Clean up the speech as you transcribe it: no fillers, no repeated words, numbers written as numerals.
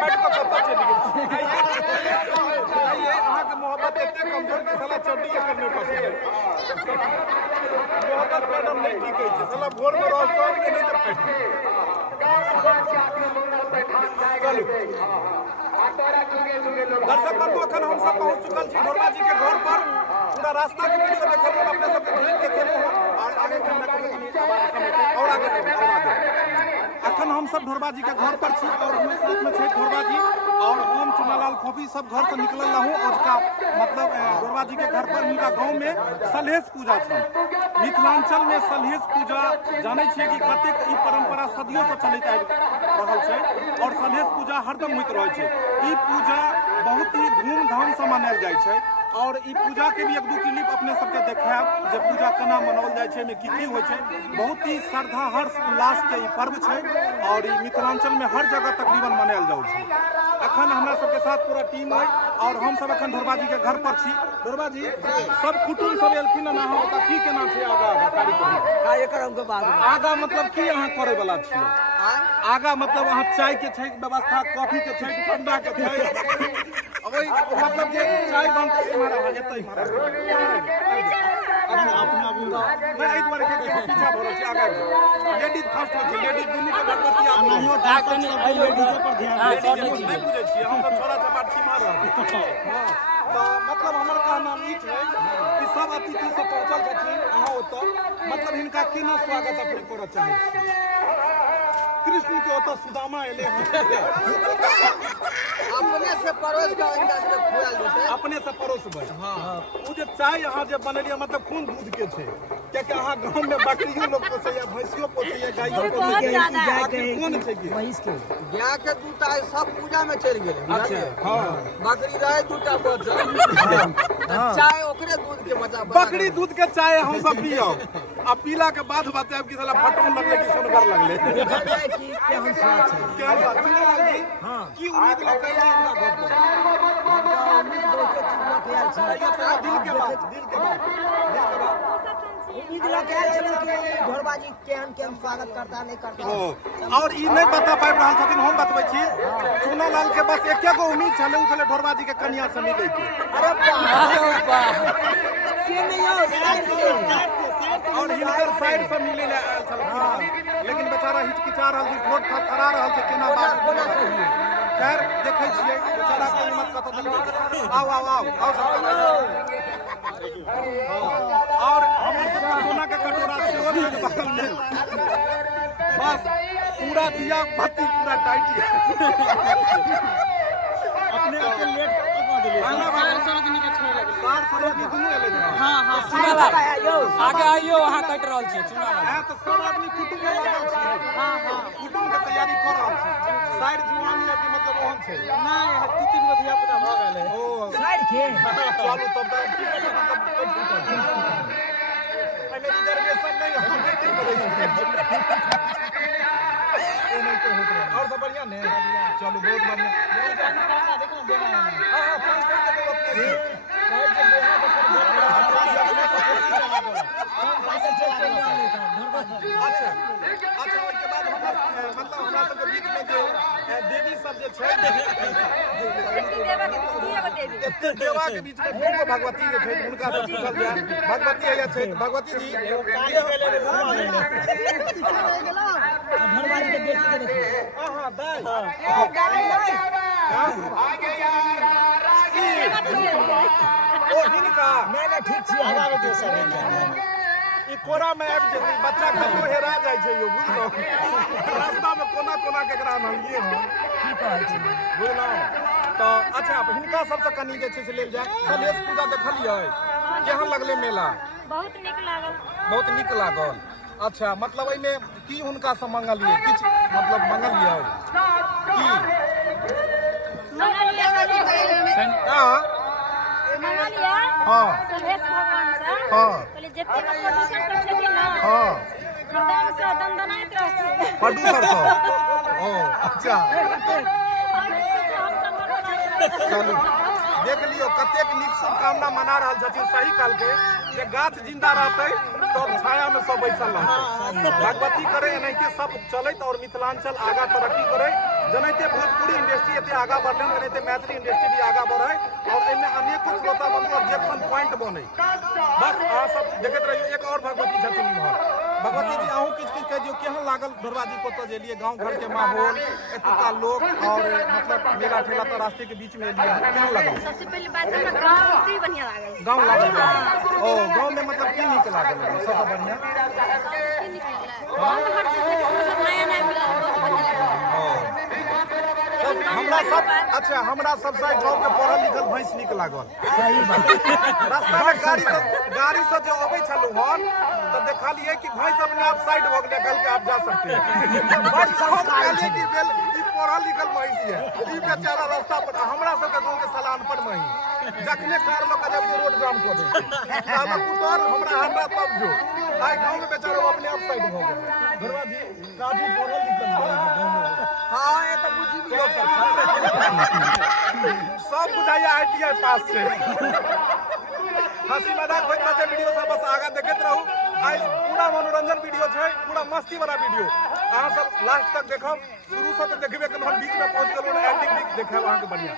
फट को पता चल गई ये अहाँ के मोहब्बत इतने कमजोर के साला चड्डी के करने पसंद है मोहब्बत मैडम नहीं ठीक है साला भोर में रोज सोच के नहीं तो फट चलो दर्शक बंधु अखन हम सब पहुंच चुकल छी ढोलबा जी के घर पर पूरा रास्ता के वीडियो देखल अपने सब के देखे और आगे और आगे अखन हम सब ढोलबा जी के घर पर छी और हमें साथ में छे ढोलबा जी और हम चुनालाल खोपी सब घर से निकलल रहूं और का मतलब ढोलबा जी के घर पर इनका गांव में सलहेश पूजा छ मिथिलांचल में सलहेश पूजा जाने छिए कि कतेक ई परंपरा सदियों से चलैत आबि रहल छै और सलहेश पूजा हरदम होइत रहै छै ई पूजा बहुत ही धूमधाम से मनायल जाइ छै और ई पूजा के भी एक दू क्लिप अपने सबके देखायब जे पूजा केना मनाओल जाइ छै में की होइ छै बहुत ही श्रद्धा हर्ष उल्लास के ई पर्व छै और ई मिथिलांचल में हर जगह तकरीबन मनायल जाइ छै अखन हमरा सबके साथ पूरा टीम है और हम सब अखन ढोलबा जी के घर पर छी ढोलबा जी सब कुटुंब सब एलखिन ना हम ओता की केना छै आगा कार्यक्रम आगा मतलब की अहाँ करे वाला छियै आगा मतलब अहाँ चाय के छै व्यवस्था कॉफी के छै ठंडा के छै वही मतलब जे चाय बनते हमारा एतै अपना मैं एक बार के पीछा भरो छी आगा लेडीज फर्स्ट हो छै लेडीज दुनू के भगवती आप नहियो डाकन लेडीज पर ध्यान नहीं बुझे छी हम सब छोरा चपाट छी मारब तो मतलब हमर कहना ई छै कि सब अतिथि सब पहुंचल छथिन अहाँ ओतऽ मतलब हिनका केना स्वागत अपने करऽ चाहै छी कृष्ण के ओतऽ सुदामा एले अपने से परोस के इनका से खुआल देते अपने से परोसबै हां उ जे चाय अहाँ जे बनलिए मतलब कोन दूध के छै कियाकि अहाँ गांव में बकरियो लोग पोसै या भैंसियो पोसै या गाइयो पोसै या गाय के कोन छै कि भैंस के गाय के दूध आइ सब पूजा में चढ़ गेलै अच्छा हां बकरी रहे दूटा बचल चाय ओकरे दूध के बचा बकरी दूध के चाय हम सब पियो आ पीला के बाद बताएब कि साला फटन लगले कि सुनगर लगले की केहन स्वाद छै केहन स्वाद चुनालाल जी हां की उम्मीद लगे छै इनका घर पर उम्मीद दो के चीज लगे आल छै दिल के बात उम्मीद लगे आल छै कि ढोलबा जी केहन स्वागत करता नहीं करता और ई नहीं बता पाबि रहल छथिन हम बतबै छी चुनालाल के बस एके गो उम्मीद छले उ छले ढोलबा जी के कन्या से मिले के अरे वाह से नहीं हो और हिनकर साइड से मिले ले आयल छलखिन लेकिन बेचारा हिचकिचा रहल छै वोट खरा रहल छै केना बात कोना कहिए खैर देखै छियै बेचारा के हिम्मत कत तक आओ और हमर सब सोना के कटोरा छै ओ भी बगल में बस पूरा दिया बत्ती पूरा टाइट अपने के लेट सरोजनी के छोड़ लगे सरोजनी दुनू एले हां आगे आइयो अहाँ कट रहल छी चुनाव है तो सब आदमी कुटुंब में लागल छी हां कुटुंब के तैयारी कर रहल छी साइड जुआन ले के मतलब ओहन छै नहीं तीन गो धिया पुता भ गेलै ओ साइड के चलू तब पहले रिजर्वेशन नहीं हम मीटिंग करै छी और सब बढ़िया ने चलो बहुत बढ़िया देखो देना हां 5 दिन के तो अपने काल के देहा तो अच्छा उसके बाद हम मतलब हमरा सब के बीच में जे देवी सब जे छै देवा के बीच में दूगो भगवती जे छै उनका सब पूछल जाय भगवती है छै भगवती जी काली गेले धरवारी के बेटी के देखिए हां दाई आगे यार ओ हिनका नहीं ठीक छी आगा के देश ई कोरा में आबि जेतै बच्चा कतो हेरा जाइ छै यो बुझलो रास्ता में कोना कोना केकरा नहिए हो की कहै छै बुझलो तो अच्छा हिनका सबसे कनी जे छै से लेल जाय सलहेश पूजा देखलियै केहन लगले मेला बहुत नीक लागल अच्छा मतलब एमे की हुनका से मंगलिए किछ मतलब मंगलिए की हां हां सलहेश भगवान से हां पहले जत्ते प्रदूषण सब छथिन ना हां एकदम से दंदनाइत रहथिन प्रदूषण से ओ अच्छा चलू देख लियो कतेक नीक शुभकामना मना रहल छथिन सही काल के जे गाछ जिंदा रहतै तब छाया में सब बैसल रहतै भगवती करे एनाहिते सब चलैत और मिथिलांचल आगा तरक्की करे जनते भोजपुरी इंडस्ट्री एते आगा बढ़ल जनते मैथिली इंडस्ट्री भी आगा बढ़े और एमे अनेको श्रोता बंधु और जेक्शन पॉइंट बने। बस अहाँ सब देखते रहिए। एक और भगवती छथिन इम्हर। भगवती जी अहूँ किछ किछ कह दियो केहन लागल ढोरबा जी को जेलिए गांव घर के माहौल एतुका लोग और मतलब मेला ठेला तो रास्ते के बीच में एलिए केहन लागल? सबसे पहले बात है ना गांव उतरी बढ़िया लागल। गांव लागल ओ गांव में मतलब की नीक लागल सबसे बढ़िया गांव में हर चीज देखे मतलब नया नया मिला बहुत बढ़िया लागल। हमरा सब अच्छा हमरा सब साइड गांव के पढ़ल लिखल भैंस नीक लागल। सही बात। रास्ता में गाड़ी से जो अबै छलु हन तो देखलिए कि भैंस अपने आप साइड भ गेलै कल के आप जा सकते हैं। बस संस्कार है कि बेल ई पढ़ल लिखल भैंस है ई बेचारा रास्ता पर हमरा सब के गांव के सलान पर भैंस जखने कार लोग जब रोड जाम कर दे साला पुतर हमरा तब जो आइ गांव में बेचारा अपने आप साइड भ गेलै। ढोरबा जी काफी पढ़ल लिखल गांव में। हां ये तो बुझी भी लोग सब बुझाइए ITI पास से। हंसी मजाक होइत रहते वीडियो सब बस आगा देखत रहू। आज पूरा मनोरंजन वीडियो छै पूरा मस्ती वाला वीडियो अहाँ सब लास्ट तक देखब। शुरू से तो देखबे केलहुँ बीच में पहुंच गेलहुँ एंडिंग देखाब अहाँ के बढ़िया।